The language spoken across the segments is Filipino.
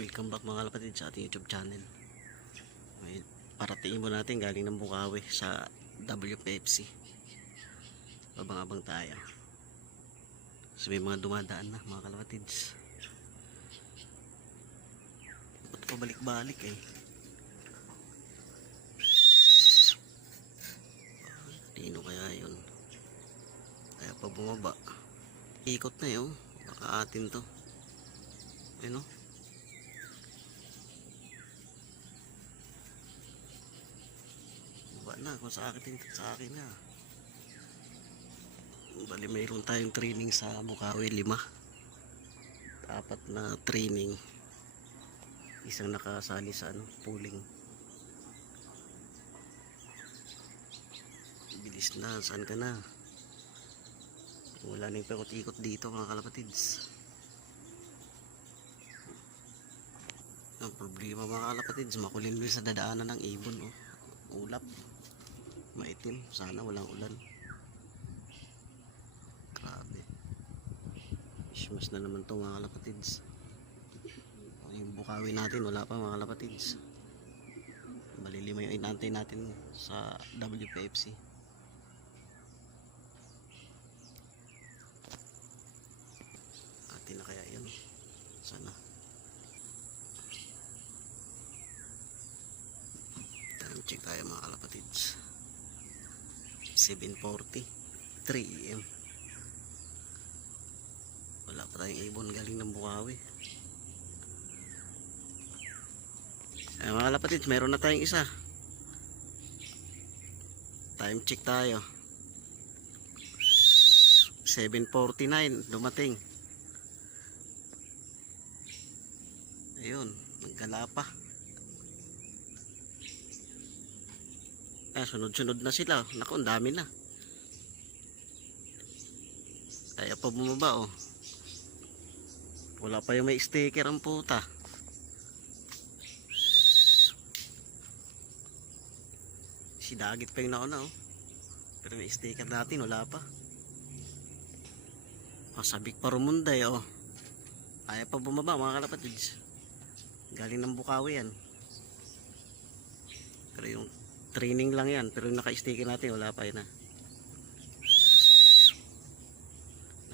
Welcome back mga kapatid sa ating YouTube channel. May paratingin mo natin galing ng Bukawi sa WPFC. Abang-abang tayo. So may mga dumadaan na mga kalapatids. Ba't pabalik-balik eh? Dino kaya yun? Kaya pa bumaba. Ikot na yun. Baka atin to. Ayun o. Na kung sa akin na bali mayroon tayong training sa Bukawi 5, 4 na training, isang nakasali sa pooling. Bilis na, saan ka na? Wala nang paikot-ikot dito mga kalapatids. Ang problema mga kalapatids, makulimlim sa dadaanan ng ibon ulap, maitim, sana walang ulan. Grabe, ismas na naman to mga kalapatids. Yung Bukawi natin wala pa mga kalapatids. Malilima yung inantay natin sa WPFC. Atin na kaya yun, sana. Time check tayo mga kalapatids. 7:40, 3 AM. Wala pa tayong ibon galing ng Bukawi. Ay mga kalapatids, mayroon na tayong isa. Time check tayo. 7:49 dumating. Ayun, naggala pa. Sunod-sunod na sila. Naku, ang dami na. Kaya pa bumaba Wala pa yung may sticker ang puta. Si Dagit pa yung nauna Pero may sticker natin, wala pa. Sabik pa rumunday Kaya pa bumaba mga kalapatids. Galing ng Bukawi yan. Pero yung training lang yan, pero yung naka-sticker natin wala pa yun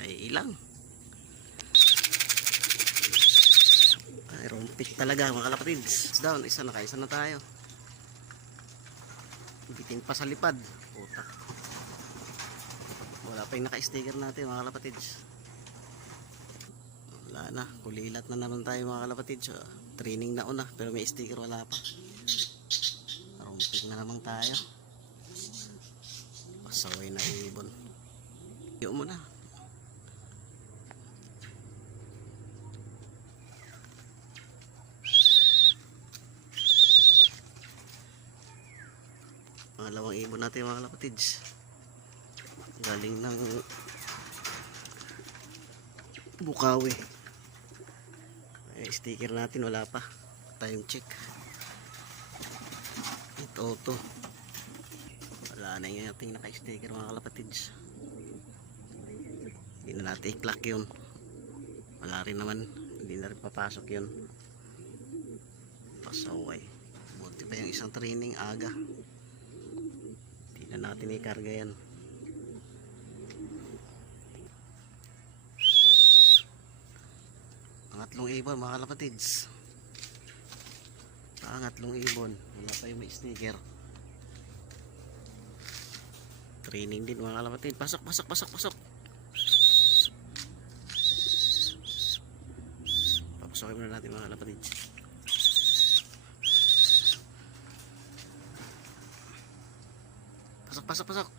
naiilang. Ay, rumpik talaga mga kalapatids. Down, isa na tayo. Bitin pa sa lipad. Putak. Wala pa yung naka-sticker natin mga kalapatids. Wala na, kulilat na naman tayo mga kalapatids. Training na pero may sticker wala pa. Rumpik na naman tayo. Pasaway na ibon. Iyo mo na. Pangalawang ibon natin mga kalapatids. Galing ng Bukawi. Sticker natin wala pa. Time check. Ito. Wala na yung ating naka-sticker mga kalapatids. Hindi na natin i-clock yun. Wala rin naman. Hindi na rin papasok yun. Pasaway. Buti pa yung isang training aga. Hindi na natin i-karga yan. Pangatlong ibon mga kalapatids. Pangatlong ibon. Wala pa yung may sticker. Training din mga kalapatids. Pasok. Papasokin muna natin mga kalapatids. Pasok.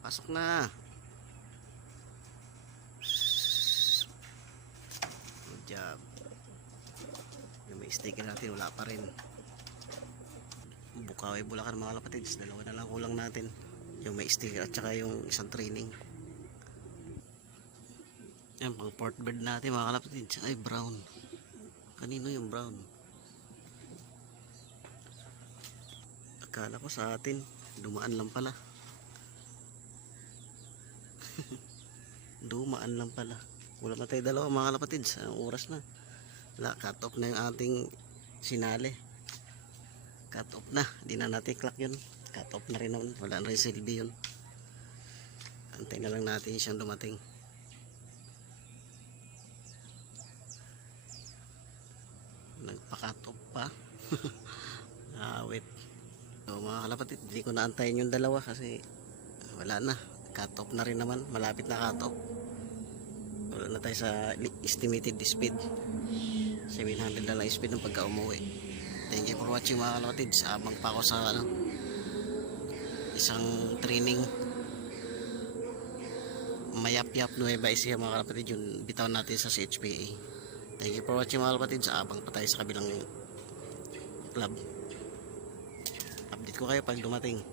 Pasok na. Good job. Yung may sticker natin wala pa rin. Bukawi, Bulacan mga kalapatids, dalawa na lang kulang natin. Yung may sticker at saka yung isang training. Yan, pang port bird natin mga kalapatids. Ay, brown. Kanino yung brown? Akala ko sa atin. Dumaan lang pala. Dumaan lang pala. Wala pa tayo dalawa mga kalapatid sa oras na. Wala, cut off na yung ating sinali. Cut off na, hindi na natin clock yun. Cut off na rin naman, wala na rin silbi yun. Antay na lang natin siyang dumating. Nagpa-cut off pa. Wait. So mga kalapatid, hindi ko naantayin yung dalawa kasi wala na. Cut off na rin naman, malapit na cut off. Wala na tayo sa estimated speed. 700 na lang speed ng pagka umuwi. Thank you for watching mga kalapatid. Abang pa ako sa isang training Mayap-Yap Nueva Ecija mga kalapatid, yung bitaw natin sa CHPA. Thank you for watching mga kalapatid. Abang pa tayo sa kabilang club. Update ko kayo pag dumating.